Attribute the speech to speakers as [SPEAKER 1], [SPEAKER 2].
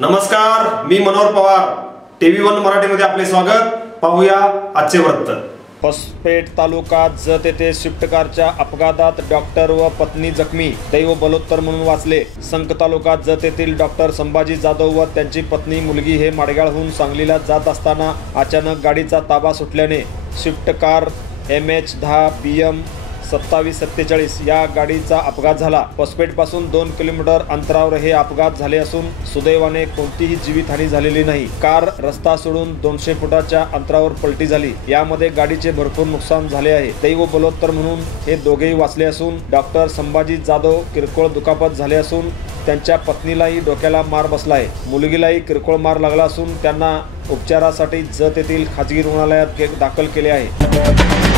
[SPEAKER 1] नमस्कार मी Manohar Pawar. TV one मराठीमध्ये आपले स्वागत. पाहूया आजचे वृत्त.
[SPEAKER 2] होसपेठ तालुका जत येथे स्विफ्ट कारच्या अपघातात डॉक्टर व पत्नी जखमी. दैव बलोत्तर म्हणून वाचले. संक तालुका जत येथील डॉक्टर संभाजी जाधव व त्यांची पत्नी मुलगी हे माडगाळहून सांगलीला जात असताना अचानक गाडीचा ताबा सुटल्याने स्विफ्ट कार एम एच दहा पी एम सत्तावीस सत्तेचाळीस या गाडीचा अपघात झाला. पासून दोन किलोमीटर अंतरावर हे अपघात झाले असून सुदैवाने कोणतीही जीवितहानी झालेली नाही. कार रस्ता सोडून दोनशे फुटाच्या अंतरावर पलटी झाली. यामध्ये गाडीचे भरपूर नुकसान झाले आहे. दैव बलोत्तर म्हणून हे दोघेही वाचले असून डॉक्टर संभाजी जाधव किरकोळ दुखापत झाले असून त्यांच्या पत्नीलाही डोक्याला मार बसला आहे मुलगीलाही किरकोळ मार लागला असून त्यांना उपचारासाठी जत येथील खाजगी रुग्णालयात दाखल केले आहे.